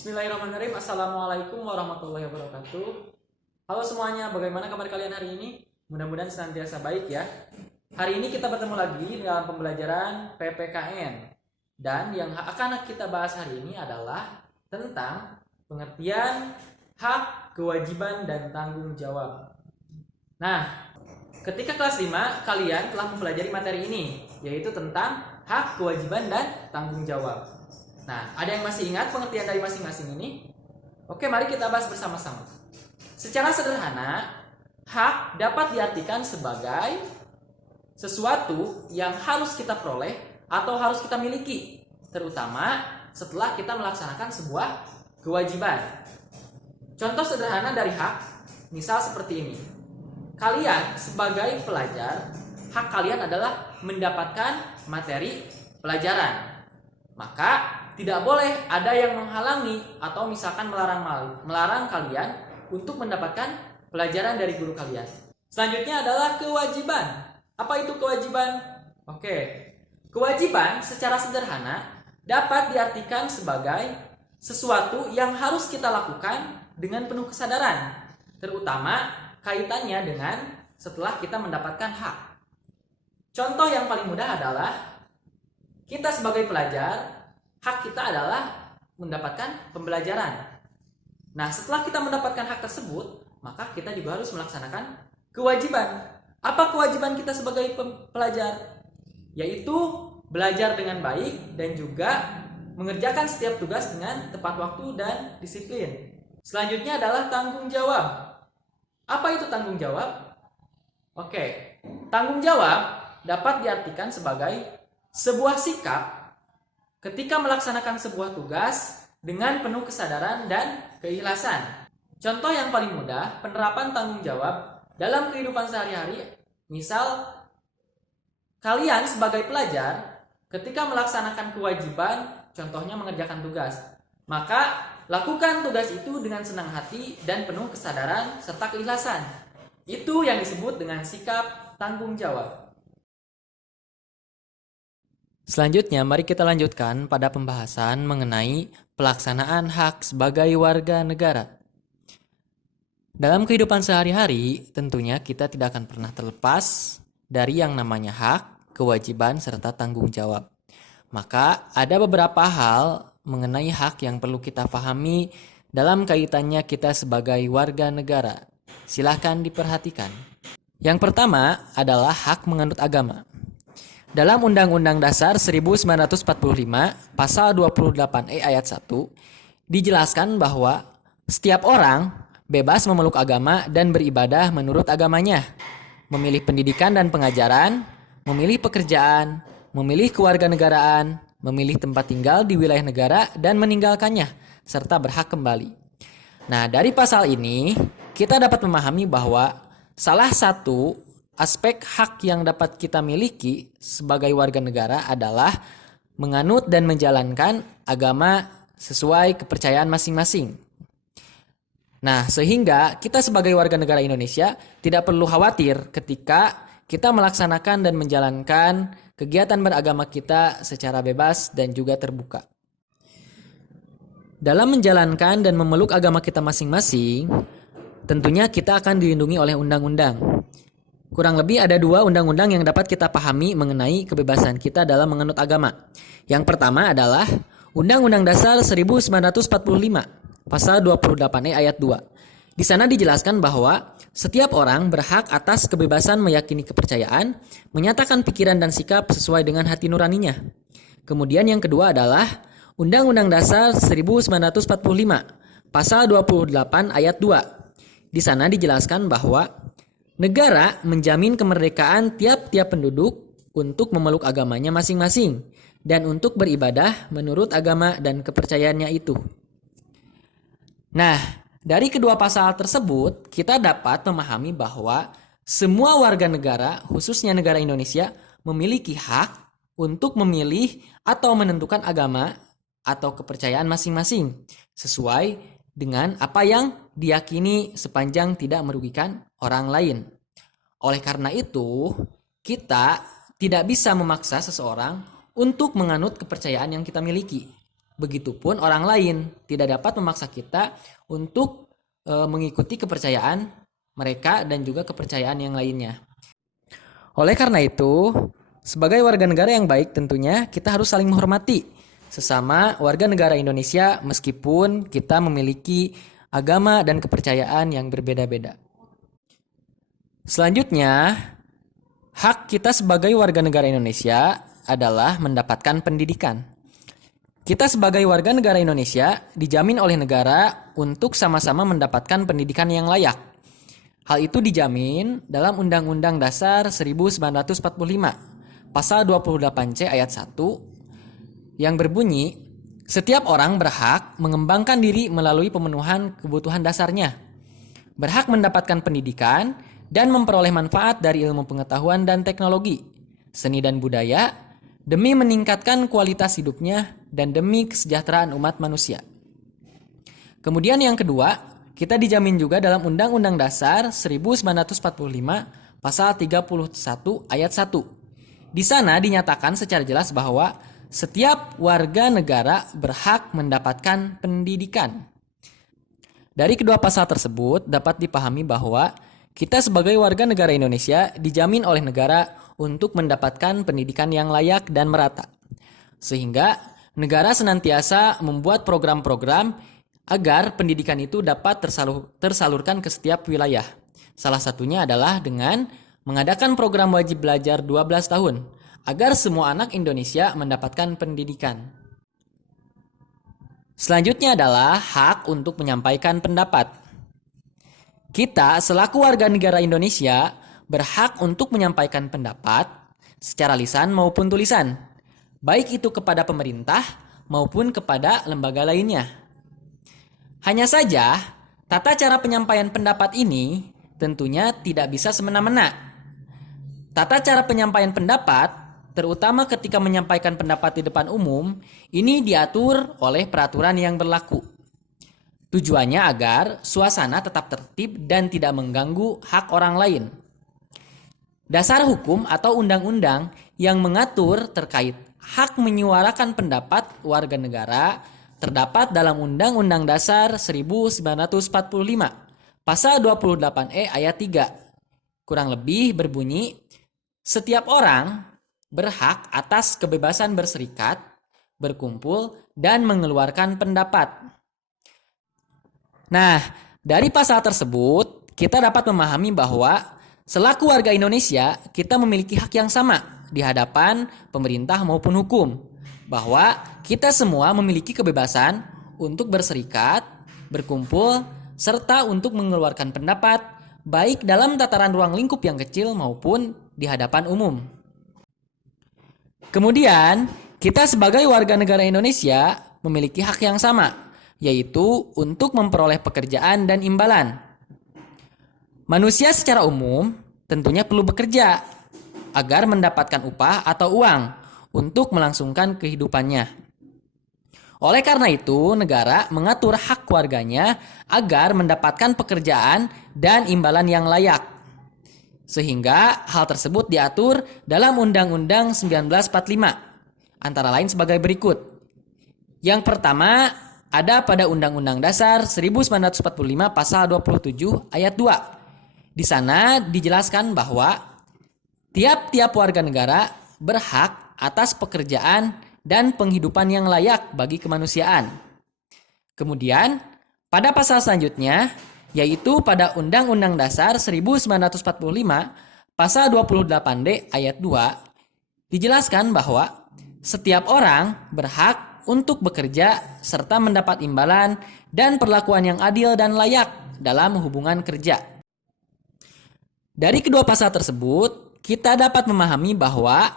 Bismillahirrahmanirrahim. Assalamualaikum warahmatullahi wabarakatuh. Halo semuanya, bagaimana kabar kalian hari ini? Mudah-mudahan senantiasa baik ya. Hari ini kita bertemu lagi dalam pembelajaran PPKN. Dan yang akan kita bahas hari ini adalah tentang pengertian hak, kewajiban, dan tanggung jawab. Nah, ketika kelas 5 kalian telah mempelajari materi ini, yaitu tentang hak, kewajiban, dan tanggung jawab. Nah, ada yang masih ingat pengertian dari masing-masing ini? Oke, mari kita bahas bersama-sama. Secara sederhana, hak dapat diartikan sebagai sesuatu yang harus kita peroleh atau harus kita miliki, terutama setelah kita melaksanakan sebuah kewajiban. Contoh sederhana dari hak, misal seperti ini. Kalian sebagai pelajar, hak kalian adalah mendapatkan materi pelajaran. Maka tidak boleh ada yang menghalangi atau misalkan melarang kalian untuk mendapatkan pelajaran dari guru kalian. Selanjutnya adalah kewajiban. Apa itu kewajiban? Oke. Kewajiban secara sederhana dapat diartikan sebagai sesuatu yang harus kita lakukan dengan penuh kesadaran, terutama kaitannya dengan setelah kita mendapatkan hak. Contoh yang paling mudah adalah kita sebagai pelajar, hak kita adalah mendapatkan pembelajaran. Nah, setelah kita mendapatkan hak tersebut, maka kita juga harus melaksanakan kewajiban. Apa kewajiban kita sebagai pelajar? Yaitu belajar dengan baik dan juga mengerjakan setiap tugas dengan tepat waktu dan disiplin. Selanjutnya adalah tanggung jawab. Apa itu tanggung jawab? Oke, tanggung jawab dapat diartikan sebagai sebuah sikap ketika melaksanakan sebuah tugas dengan penuh kesadaran dan keikhlasan. Contoh yang paling mudah, penerapan tanggung jawab dalam kehidupan sehari-hari. Misal, kalian sebagai pelajar ketika melaksanakan kewajiban, contohnya mengerjakan tugas, maka lakukan tugas itu dengan senang hati dan penuh kesadaran serta keikhlasan. Itu yang disebut dengan sikap tanggung jawab. Selanjutnya, mari kita lanjutkan pada pembahasan mengenai pelaksanaan hak sebagai warga negara. Dalam kehidupan sehari-hari, tentunya kita tidak akan pernah terlepas dari yang namanya hak, kewajiban, serta tanggung jawab. Maka, ada beberapa hal mengenai hak yang perlu kita pahami dalam kaitannya kita sebagai warga negara. Silahkan diperhatikan. Yang pertama adalah hak menganut agama. Dalam Undang-Undang Dasar 1945, Pasal 28E ayat 1, dijelaskan bahwa setiap orang bebas memeluk agama dan beribadah menurut agamanya, memilih pendidikan dan pengajaran, memilih pekerjaan, memilih kewarganegaraan, memilih tempat tinggal di wilayah negara dan meninggalkannya, serta berhak kembali. Nah, dari pasal ini, kita dapat memahami bahwa salah satu aspek hak yang dapat kita miliki sebagai warga negara adalah menganut dan menjalankan agama sesuai kepercayaan masing-masing. Nah, sehingga kita sebagai warga negara Indonesia tidak perlu khawatir ketika kita melaksanakan dan menjalankan kegiatan beragama kita secara bebas dan juga terbuka. Dalam menjalankan dan memeluk agama kita masing-masing, tentunya kita akan dilindungi oleh undang-undang. Kurang lebih ada 2 undang-undang yang dapat kita pahami mengenai kebebasan kita dalam menganut agama. Yang pertama adalah Undang-Undang Dasar 1945, Pasal 28E ayat 2. Di sana dijelaskan bahwa setiap orang berhak atas kebebasan meyakini kepercayaan, menyatakan pikiran dan sikap sesuai dengan hati nuraninya. Kemudian yang kedua adalah Undang-Undang Dasar 1945, Pasal 28 ayat 2. Di sana dijelaskan bahwa negara menjamin kemerdekaan tiap-tiap penduduk untuk memeluk agamanya masing-masing dan untuk beribadah menurut agama dan kepercayaannya itu. Nah, dari kedua pasal tersebut, kita dapat memahami bahwa semua warga negara, khususnya negara Indonesia, memiliki hak untuk memilih atau menentukan agama atau kepercayaan masing-masing sesuai dengan apa yang diyakini sepanjang tidak merugikan orang lain. Oleh karena itu, kita tidak bisa memaksa seseorang untuk menganut kepercayaan yang kita miliki. begitupun orang lain tidak dapat memaksa kita untuk mengikuti kepercayaan mereka dan juga kepercayaan yang lainnya. Oleh karena itu, sebagai warga negara yang baik tentunya kita harus saling menghormati sesama warga negara Indonesia meskipun kita memiliki agama dan kepercayaan yang berbeda-beda. Selanjutnya, hak kita sebagai warga negara Indonesia adalah mendapatkan pendidikan. Kita sebagai warga negara Indonesia dijamin oleh negara untuk sama-sama mendapatkan pendidikan yang layak. Hal itu dijamin dalam Undang-Undang Dasar 1945, Pasal 28C ayat 1, yang berbunyi, setiap orang berhak mengembangkan diri melalui pemenuhan kebutuhan dasarnya, berhak mendapatkan pendidikan, dan memperoleh manfaat dari ilmu pengetahuan dan teknologi, seni dan budaya, demi meningkatkan kualitas hidupnya dan demi kesejahteraan umat manusia. Kemudian yang kedua, kita dijamin juga dalam Undang-Undang Dasar 1945 Pasal 31 ayat 1. Di sana dinyatakan secara jelas bahwa setiap warga negara berhak mendapatkan pendidikan. Dari kedua pasal tersebut dapat dipahami bahwa kita sebagai warga negara Indonesia dijamin oleh negara untuk mendapatkan pendidikan yang layak dan merata. Sehingga negara senantiasa membuat program-program agar pendidikan itu dapat tersalurkan ke setiap wilayah. Salah satunya adalah dengan mengadakan program wajib belajar 12 tahun agar semua anak Indonesia mendapatkan pendidikan. Selanjutnya adalah hak untuk menyampaikan pendapat. Kita selaku warga negara Indonesia berhak untuk menyampaikan pendapat secara lisan maupun tulisan, baik itu kepada pemerintah maupun kepada lembaga lainnya. Hanya saja, tata cara penyampaian pendapat ini tentunya tidak bisa semena-mena. Tata cara penyampaian pendapat, terutama ketika menyampaikan pendapat di depan umum, ini diatur oleh peraturan yang berlaku. Tujuannya agar suasana tetap tertib dan tidak mengganggu hak orang lain. Dasar hukum atau undang-undang yang mengatur terkait hak menyuarakan pendapat warga negara terdapat dalam Undang-Undang Dasar 1945, Pasal 28E ayat 3. Kurang lebih berbunyi, setiap orang berhak atas kebebasan berserikat, berkumpul, dan mengeluarkan pendapat. Nah, dari pasal tersebut, kita dapat memahami bahwa selaku warga Indonesia, kita memiliki hak yang sama di hadapan pemerintah maupun hukum. Bahwa kita semua memiliki kebebasan untuk berserikat, berkumpul, serta untuk mengeluarkan pendapat, baik dalam tataran ruang lingkup yang kecil maupun di hadapan umum. Kemudian, kita sebagai warga negara Indonesia memiliki hak yang sama, yaitu untuk memperoleh pekerjaan dan imbalan. Manusia secara umum tentunya perlu bekerja agar mendapatkan upah atau uang untuk melangsungkan kehidupannya. Oleh karena itu, negara mengatur hak warganya agar mendapatkan pekerjaan dan imbalan yang layak. Sehingga hal tersebut diatur dalam Undang-Undang 1945, antara lain sebagai berikut. Yang pertama, ada pada Undang-Undang Dasar 1945 Pasal 27 ayat 2. Di sana dijelaskan bahwa tiap-tiap warga negara berhak atas pekerjaan dan penghidupan yang layak bagi kemanusiaan. Kemudian, pada pasal selanjutnya, yaitu pada Undang-Undang Dasar 1945 Pasal 28D ayat 2, dijelaskan bahwa setiap orang berhak untuk bekerja serta mendapat imbalan dan perlakuan yang adil dan layak dalam hubungan kerja. Dari kedua pasal tersebut, kita dapat memahami bahwa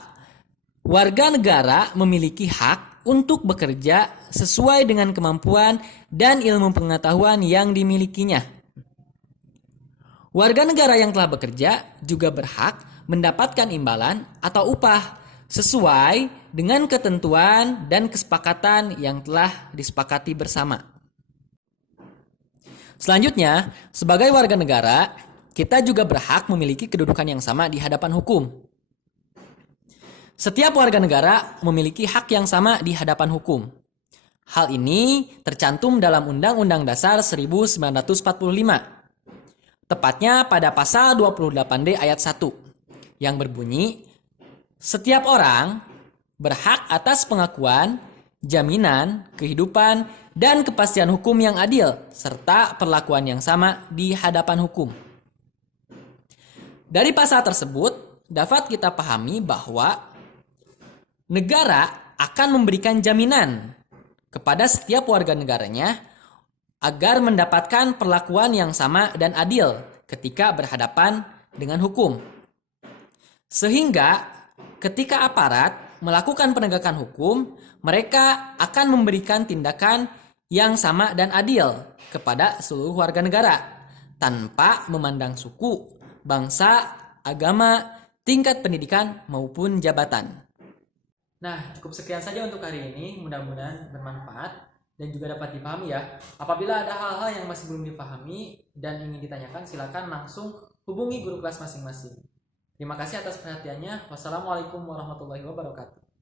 warga negara memiliki hak untuk bekerja sesuai dengan kemampuan dan ilmu pengetahuan yang dimilikinya. Warga negara yang telah bekerja juga berhak mendapatkan imbalan atau upah sesuai dengan ketentuan dan kesepakatan yang telah disepakati bersama. Selanjutnya, sebagai warga negara, kita juga berhak memiliki kedudukan yang sama di hadapan hukum. Setiap warga negara memiliki hak yang sama di hadapan hukum. Hal ini tercantum dalam Undang-Undang Dasar 1945, tepatnya pada pasal 28D ayat 1, yang berbunyi, setiap orang berhak atas pengakuan, jaminan, kehidupan, dan kepastian hukum yang adil, serta perlakuan yang sama di hadapan hukum. Dari pasal tersebut, dapat kita pahami bahwa negara akan memberikan jaminan kepada setiap warga negaranya agar mendapatkan perlakuan yang sama dan adil ketika berhadapan dengan hukum. Sehingga ketika aparat melakukan penegakan hukum, mereka akan memberikan tindakan yang sama dan adil kepada seluruh warga negara tanpa memandang suku, bangsa, agama, tingkat pendidikan maupun jabatan. Nah, cukup sekian saja untuk hari ini. Mudah-mudahan bermanfaat dan juga dapat dipahami ya. Apabila ada hal-hal yang masih belum dipahami dan ingin ditanyakan, silakan langsung hubungi guru kelas masing-masing. Terima kasih atas perhatiannya. Wassalamualaikum warahmatullahi wabarakatuh.